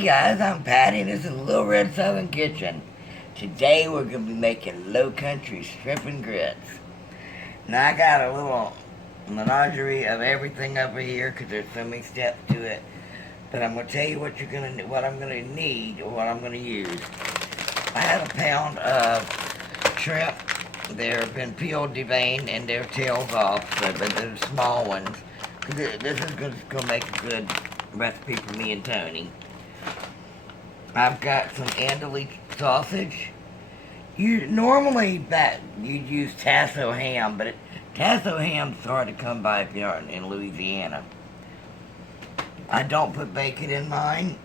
Hey guys, I'm Patty. This is Little Red Southern Kitchen. Today we're going to be making Lowcountry shrimp and grits. Now I got a little menagerie of everything over here because there's so many steps to it. But I'm going to tell you what I'm going to need or what I'm going to use. I have a pound of shrimp. They've been peeled, deveined, and their tails off. So, but they're small ones. This is going to make a good recipe for me and Tony. I've got some andouille sausage. Normally you'd use tasso ham, but tasso ham's hard to come by if you're in Louisiana. I don't put bacon in mine.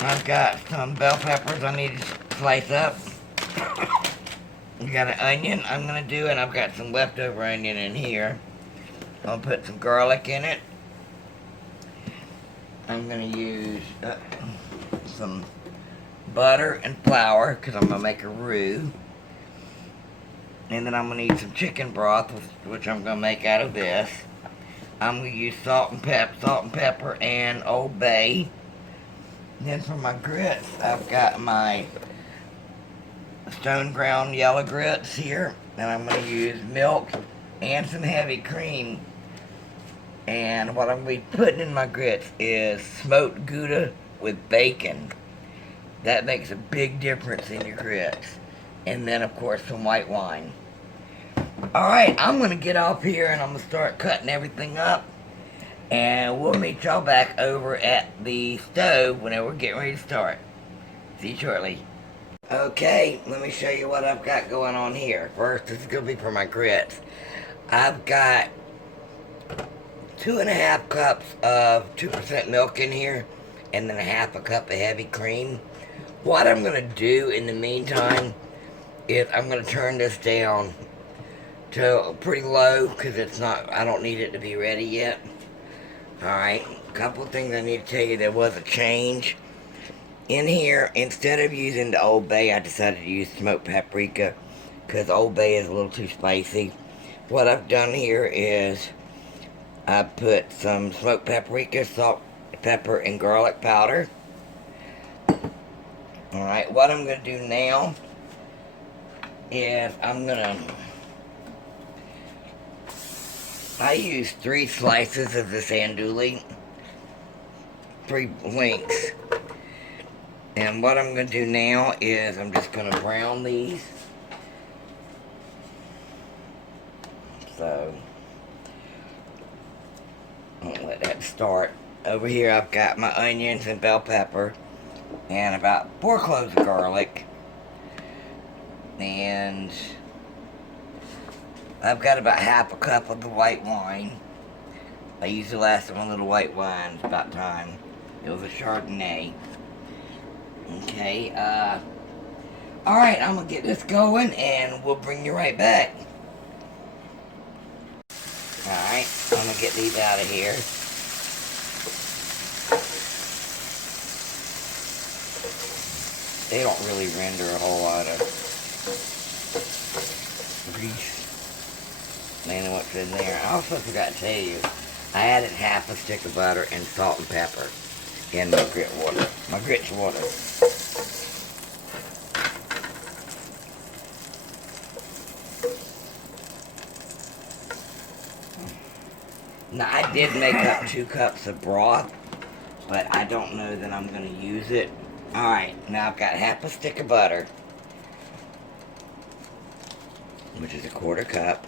I've got some bell peppers I need to slice up. I got an onion I'm going to do, and I've got some leftover onion in here. I'll put some garlic in it. I'm going to use some butter and flour because I'm going to make a roux. And then I'm going to need some chicken broth, which I'm going to make out of this. I'm going to use salt and pepper, and Old Bay. Then for my grits, I've got my stone ground yellow grits here. And I'm going to use milk and some heavy cream. And what I'm going to be putting in my grits is smoked Gouda with bacon. That makes a big difference in your grits. And then, of course, some white wine. Alright, I'm going to get off here and I'm going to start cutting everything up. And we'll meet y'all back over at the stove whenever we're getting ready to start. See you shortly. Okay, let me show you what I've got going on here. First, this is going to be for my grits. I've got 2.5 cups of 2% milk in here, and then 1/2 cup of heavy cream. What I'm going to do in the meantime is I'm going to turn this down to pretty low because I don't need it to be ready yet. Alright, a couple of things I need to tell you. There was a change. In here, instead of using the Old Bay, I decided to use smoked paprika because Old Bay is a little too spicy. What I've done here is I put some smoked paprika, salt, pepper, and garlic powder. Alright, what I'm going to do now is I use 3 slices of this andouille, 3 links. And what I'm going to do now is I'm just going to brown these. So I'll let that start. Over here I've got my onions and bell pepper and about 4 cloves of garlic. And I've got about 1/2 cup of the white wine. I used the last one, a little white wine. It's about time. It was a Chardonnay. Okay, alright, I'm going to get this going and we'll bring you right back. Alright, I'm going to get these out of here. They don't really render a whole lot of grease. Man, what's in there. I also forgot to tell you, I added 1/2 stick of butter and salt and pepper in my grits water. Now, I did make up 2 cups of broth, but I don't know that I'm going to use it. Alright, now I've got 1/2 stick of butter, which is 1/4 cup.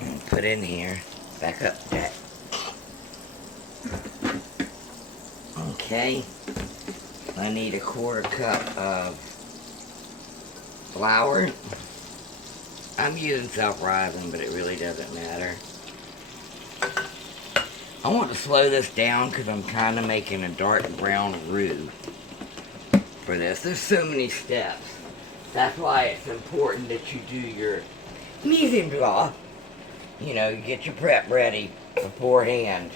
And put in here, back up that. Okay, I need 1/4 cup of flour. I'm using self-rising, but it really doesn't matter. I want to slow this down because I'm kind of making a dark brown roux for this. There's so many steps. That's why it's important that you do your mise en place. You know, you get your prep ready beforehand.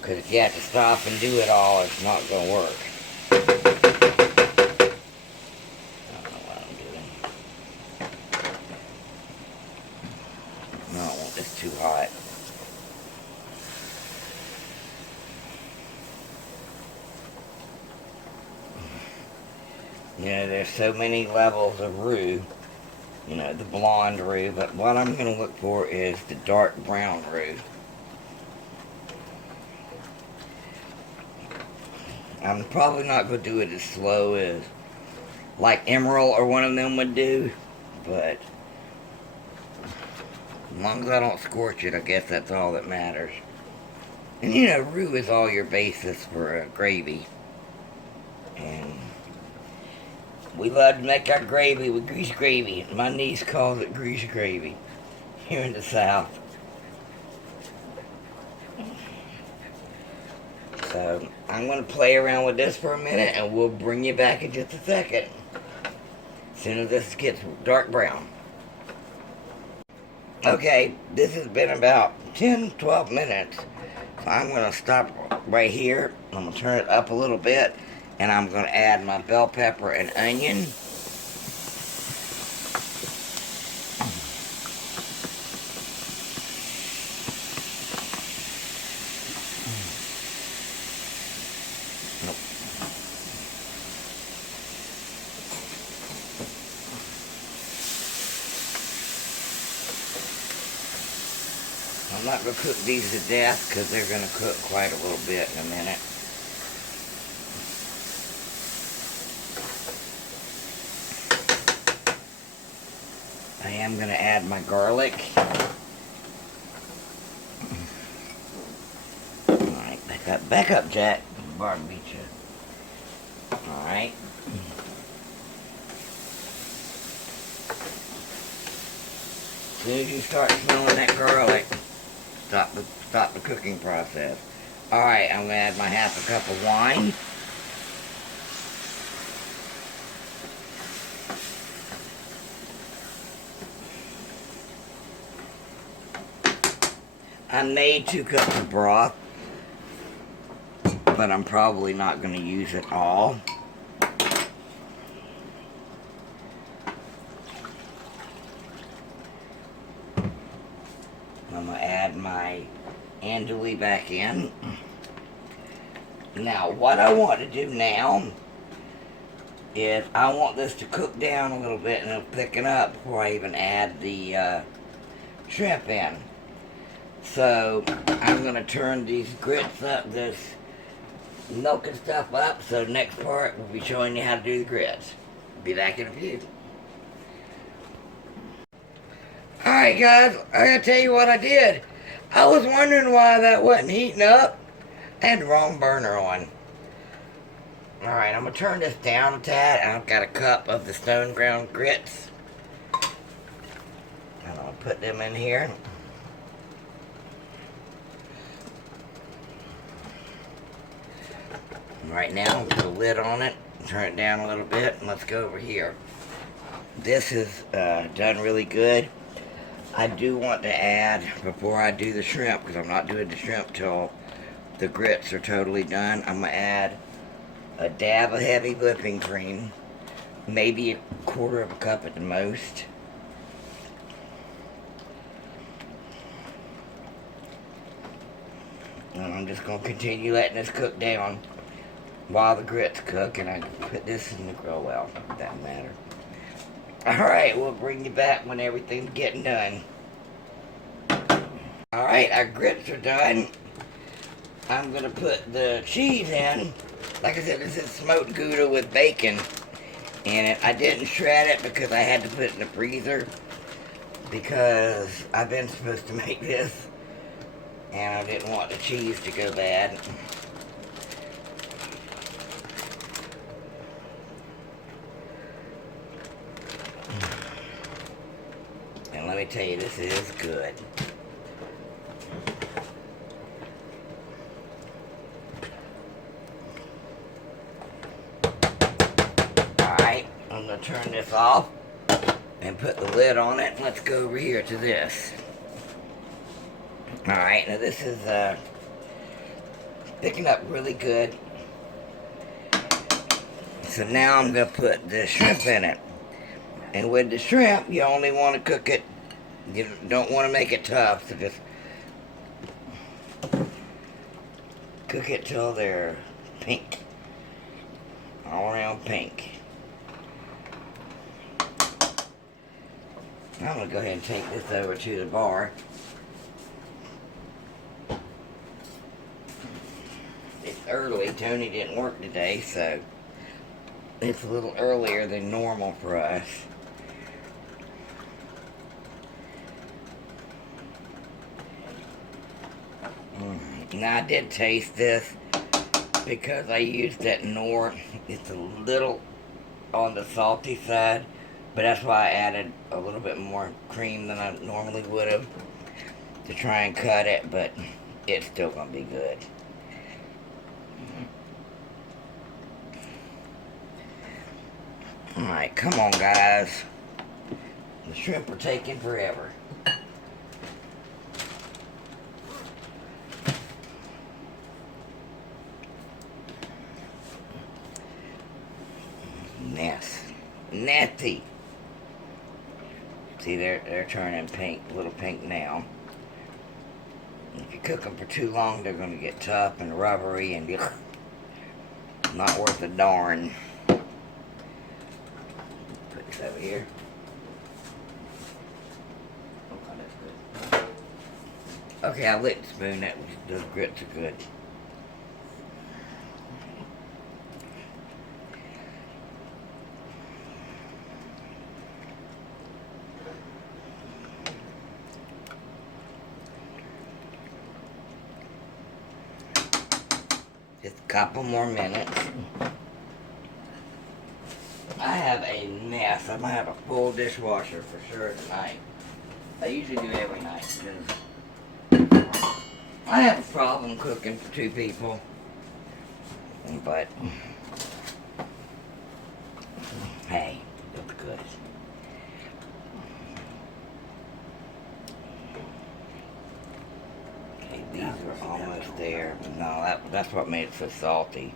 Because if you have to stop and do it all, it's not going to work. I don't know what I'm doing. I don't want this too hot. You know, there's so many levels of roux. You know, the blonde roux, but what I'm going to look for is the dark brown roux. I'm probably not going to do it as slow as like Emerald or one of them would do, but as long as I don't scorch it, I guess that's all that matters. And you know, roux is all your basis for gravy. And we love to make our gravy with grease gravy. My niece calls it grease gravy here in the South. So I'm going to play around with this for a minute and we'll bring you back in just a second. As soon as this gets dark brown. Okay, this has been about 10-12 minutes. So I'm going to stop right here. I'm going to turn it up a little bit. And I'm going to add my bell pepper and onion. I'm not going to cook these to death because they're going to cook quite a little bit in a minute. I am going to add my garlic. Alright, back up, Jack. Barb beat you. Alright. As soon as you start smelling that garlic, stop the cooking process. Alright, I'm going to add my half a cup of wine. I made 2 cups of broth, but I'm probably not going to use it all. I'm going to add my andouille back in. Now, what I want to do now is I want this to cook down a little bit and it'll thicken up before I even add the shrimp in. So, I'm going to turn these grits up, this milk and stuff up, so the next part we'll be showing you how to do the grits. Be back in a few. Alright guys, I gotta tell you what I did. I was wondering why that wasn't heating up. I had the wrong burner on. Alright, I'm gonna turn this down a tad. I've got a cup of the stone ground grits. I'm gonna put them in here. Right now, put a lid on it, turn it down a little bit, and let's go over here. This is done really good. I do want to add, before I do the shrimp, because I'm not doing the shrimp till the grits are totally done, I'm going to add a dab of heavy whipping cream, maybe a quarter of a cup at the most. And I'm just going to continue letting this cook down while the grits cook, and I put this in the grill well, if that matter. Alright, we'll bring you back when everything's getting done. Alright, our grits are done. I'm going to put the cheese in. Like I said, this is smoked Gouda with bacon in it. I didn't shred it because I had to put it in the freezer because I've been supposed to make this and I didn't want the cheese to go bad. And let me tell you, this is good. Alright, I'm going to turn this off and put the lid on it. Let's go over here to this. Alright, now this is picking up really good. So now I'm going to put the shrimp in it. And with the shrimp, you only want to cook it, you don't want to make it tough, so just cook it till they're pink, all around pink. I'm going to go ahead and take this over to the bar. It's early. Tony didn't work today, so it's a little earlier than normal for us. Now, I did taste this because I used that Knorr. It's a little on the salty side, but that's why I added a little bit more cream than I normally would have to try and cut it, but it's still going to be good. Alright, come on guys. The shrimp are taking forever. Nasty. See, they're turning pink, a little pink now. If you cook them for too long, they're going to get tough and rubbery and not worth a darn. Put this over here. Okay, I licked the spoon. Those grits are good. Just a couple more minutes. I have a mess. I'm going to have a full dishwasher for sure tonight. I usually do every night because I have a problem cooking for two people. But, hey, looks good. These are almost there. No, that's what made it so salty.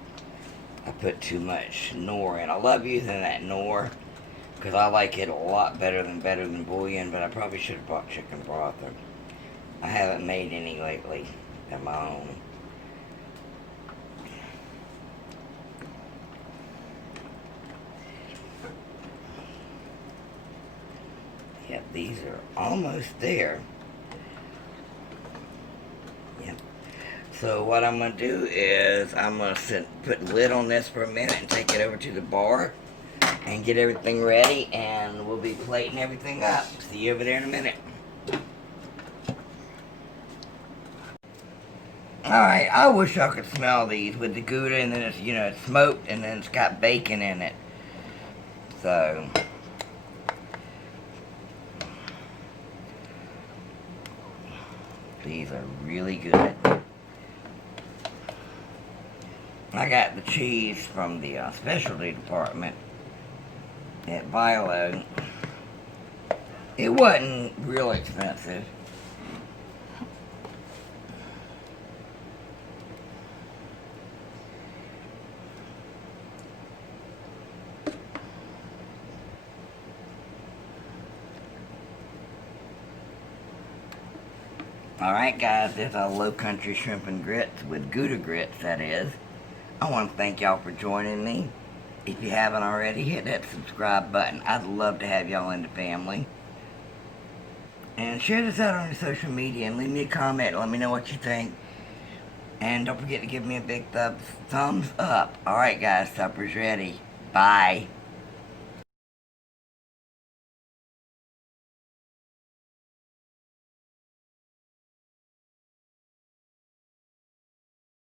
I put too much Knorr in. I love using that Knorr because I like it a lot better than bouillon, but I probably should have bought chicken broth. I haven't made any lately of my own. Yeah, these are almost there. So what I'm going to do is I'm going to put the lid on this for a minute and take it over to the bar and get everything ready, and we'll be plating everything up. See you over there in a minute. Alright, I wish I could smell these with the Gouda, and then it's, it's smoked and then it's got bacon in it. So these are really good. I got the cheese from the specialty department at Vilo. It wasn't real expensive. Alright guys, this is our Lowcountry shrimp and grits with Gouda grits, that is. I want to thank y'all for joining me. If you haven't already, hit that subscribe button. I'd love to have y'all in the family. And share this out on your social media and leave me a comment. Let me know what you think. And don't forget to give me a big thumbs up. Alright guys, supper's ready. Bye.